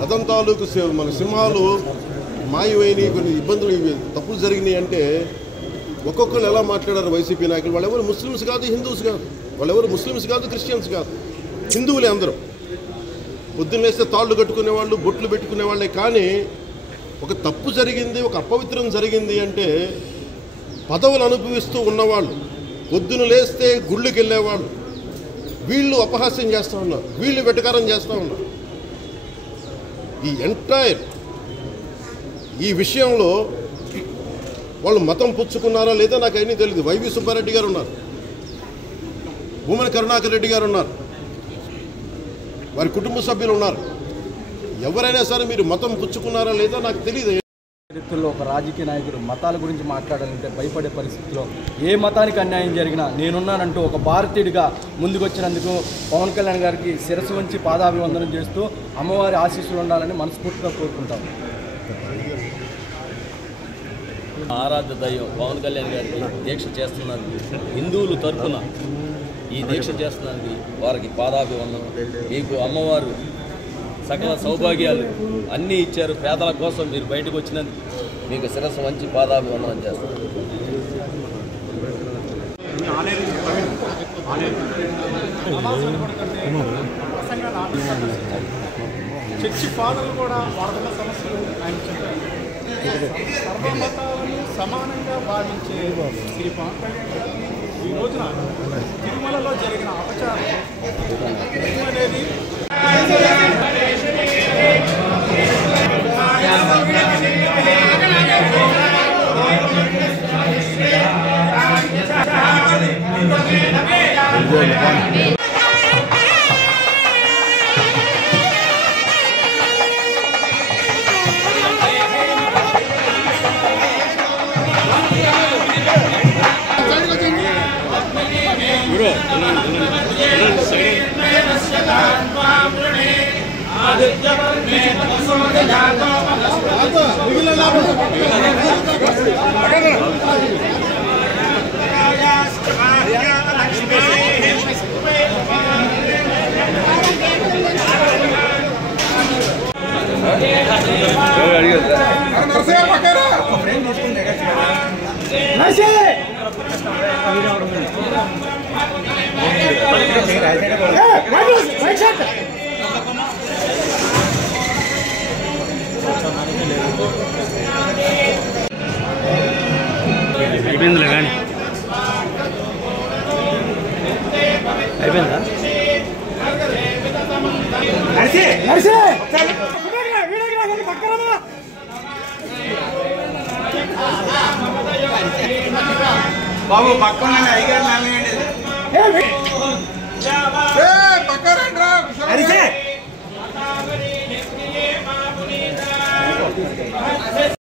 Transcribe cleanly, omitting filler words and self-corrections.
రథం తాలూకు మన సింహాలు మాయమైనవి, కొన్ని ఇబ్బందులు తప్పులు జరిగినాయి అంటే ఒక్కొక్కరు ఎలా మాట్లాడారు వైసీపీ నాయకులు. వాళ్ళెవరు ముస్లిమ్స్ కాదు, హిందూస్ కాదు, వాళ్ళెవరు ముస్లిమ్స్ కాదు, క్రిస్టియన్స్ కాదు, హిందువులే అందరూ. పొద్దున్నేస్తే తాళ్ళు కట్టుకునే వాళ్ళు, బొట్లు పెట్టుకునే వాళ్ళే. కానీ ఒక తప్పు జరిగింది, ఒక అపవిత్రం జరిగింది అంటే పదవులు అనుభవిస్తూ ఉన్నవాళ్ళు, పొద్దున లేస్తే గుళ్ళకి వెళ్ళేవాళ్ళు, వీళ్ళు అపహాస్యం చేస్తూ ఉన్నారు, వీళ్ళు వెటకారం చేస్తూ ఉన్నారు. ఈ ఎంటైర్ ఈ విషయంలో వాళ్ళు మతం పుచ్చుకున్నారా లేదా నాకు అయినా తెలియదు. వైవి సుబ్బారెడ్డి గారు ఉన్నారు, భూమన కరుణాకర్ రెడ్డి గారు ఉన్నారు, వారి కుటుంబ సభ్యులు ఉన్నారు. ఎవరైనా సరే మీరు మతం పుచ్చుకున్నారా లేదా నాకు తెలియదు. చరిత్రలో ఒక రాజకీయ నాయకుడు మతాల గురించి మాట్లాడాలంటే భయపడే పరిస్థితిలో ఏ మతానికి అన్యాయం జరిగినా నేనున్నానంటూ ఒక భారతీయుడిగా ముందుకొచ్చినందుకు పవన్ కళ్యాణ్ గారికి శిరస్సు వంచి పాదాభివందనం చేస్తూ అమ్మవారి ఆశీస్సులు ఉండాలని మనస్ఫూర్తిగా కోరుకుంటాం. ఆరాధ్య దైవం పవన్ కళ్యాణ్ గారికి దీక్ష చేస్తున్నందుకు, హిందువులు తరఫున ఈ దీక్ష చేస్తున్నందుకు వారికి పాదాభివందనం. మీకు అమ్మవారు సకల సౌభాగ్యాలు అన్నీ ఇచ్చారు. పేదల కోసం మీరు బయటకు వచ్చినందుకు మీకు శిరస్సు వంచి పాదాభివందనం చేస్తారు. చర్చి ఫాదర్లు కూడా వాడుతున్న సమస్యలు ఆయన చెప్పారు. సర్వమతాలను సమానంగా భావించే శ్రీ పవన్ కళ్యాణ్ గారు ఈ రోజున తిరుమలలో జరిగిన అపచారం అనేది అయిపోయిందిలే కానీ అయిపోయిందా బాబు పక్కన అయ్యారు